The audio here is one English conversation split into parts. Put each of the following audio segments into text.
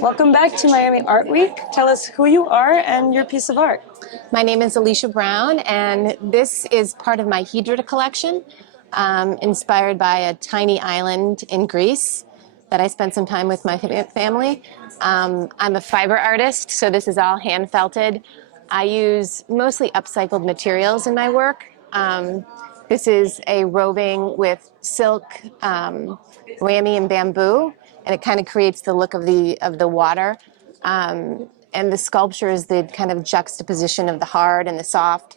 Welcome back to Miami Art Week. Tell us who you are and your piece of art. My name is Alicia Brown, and this is part of my Hydra collection, inspired by a tiny island in Greece that I spent some time with my family. I'm a fiber artist, so this is all hand felted. I use mostly upcycled materials in my work. This is a roving with silk, ramie, and bamboo, and it kind of creates the look of the water. And the sculpture is the kind of juxtaposition of the hard and the soft.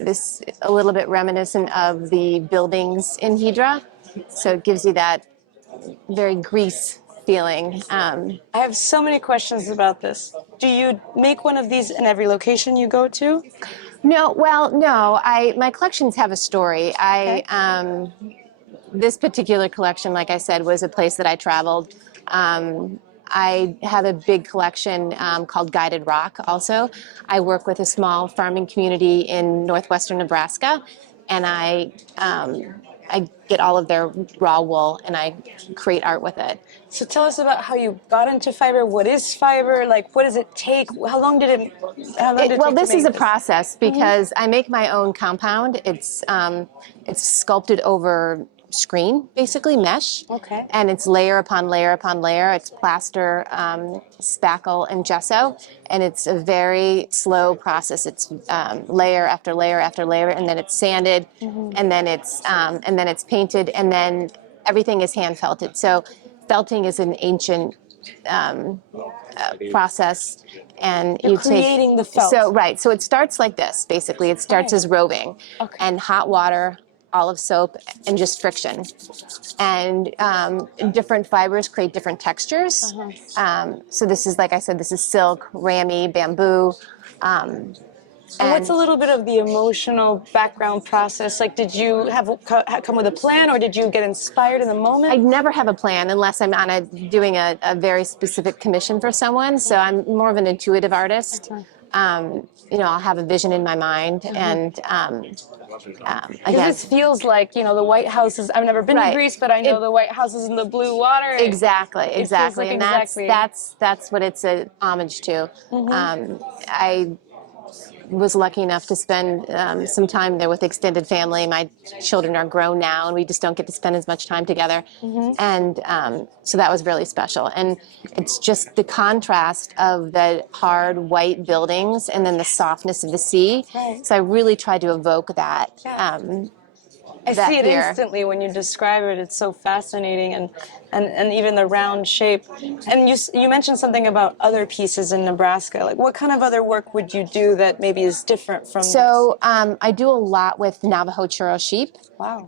This a little bit reminiscent of the buildings in Hydra, so it gives you that very Greece feeling. I have so many questions about this. Do you make one of these in every location you go to? No, my collections have a story. This particular collection, like I said, was a place that I traveled. I have a big collection called Guided Rock also. I work with a small farming community in northwestern Nebraska, and I get all of their raw wool and I create art with it. So tell us about how you got into fiber. What is fiber? Like, what does it take? How long did it take Well, this to make is a process because I make my own compound. It's sculpted over screen, basically mesh. Okay. And it's layer upon layer upon layer. It's plaster, spackle, and gesso, and it's a very slow process. It's layer after layer after layer, and then it's sanded, and then it's painted, and then everything is hand felted. So felting is an ancient process, and You're creating the felt. So it starts like this. Basically, it starts as roving, and hot water, olive soap, and just friction. And different fibers create different textures. So this is, like I said, this is silk, ramie, bamboo. And what's a little bit of the emotional background process? Like, did you come with a plan, or did you get inspired in the moment? I never have a plan unless I'm doing a very specific commission for someone. So I'm more of an intuitive artist. I'll have a vision in my mind, and because this feels like, the White House is. I've never been to Greece, but I know the White House is in the blue water. Exactly. Like And that's what it's a homage to. I was lucky enough to spend some time there with extended family. My children are grown now, and we just don't get to spend as much time together. And so that was really special. And it's just the contrast of the hard white buildings and then the softness of the sea. Right. So I really tried to evoke that. I see it instantly when you describe it. It's so fascinating, and even the round shape. And you mentioned something about other pieces in Nebraska. Like, what kind of other work would you do that maybe is different from this? So I do a lot with Navajo churro sheep. Wow.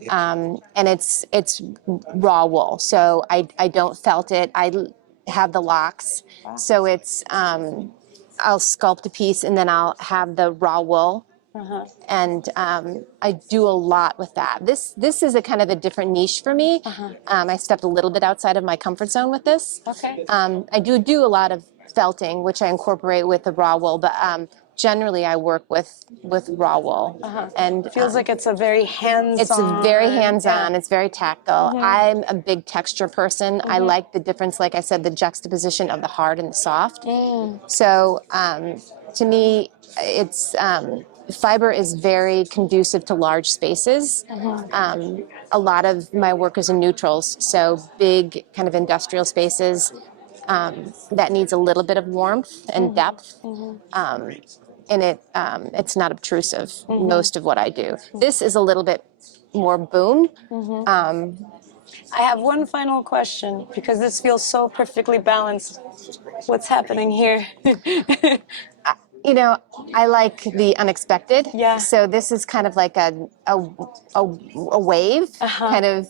And it's raw wool. So I don't felt it. I have the locks. Wow. So it's I'll sculpt a piece and then I'll have the raw wool. And I do a lot with that. This is a kind of a different niche for me. I stepped a little bit outside of my comfort zone with this. Okay. I do a lot of felting, which I incorporate with the raw wool, but generally I work with raw wool. And it feels like it's a very hands-on. It's very hands-on. It's very tactile. I'm a big texture person. I like the difference, like I said, the juxtaposition of the hard and the soft. So to me, it's fiber is very conducive to large spaces. A lot of my work is in neutrals, so big kind of industrial spaces that needs a little bit of warmth and depth. And it's not obtrusive, most of what I do. This is a little bit more boom. I have one final question, because this feels so perfectly balanced. What's happening here? I like the unexpected. Yeah. So this is kind of like a wave, kind of.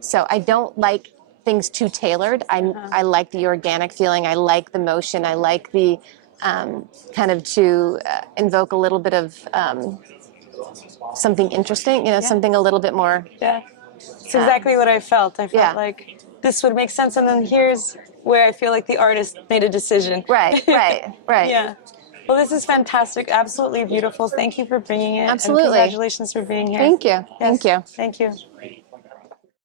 So I don't like things too tailored. I like the organic feeling. I like the motion. I like the kind of to invoke a little bit of something interesting. Something a little bit more. Yeah. It's exactly what I felt. I felt like this would make sense, and then here's where I feel like the artist made a decision. Right. Yeah. Well, this is fantastic. Absolutely beautiful. Thank you for bringing it. Absolutely. And congratulations for being here. Thank you. Yes. Thank you. Thank you.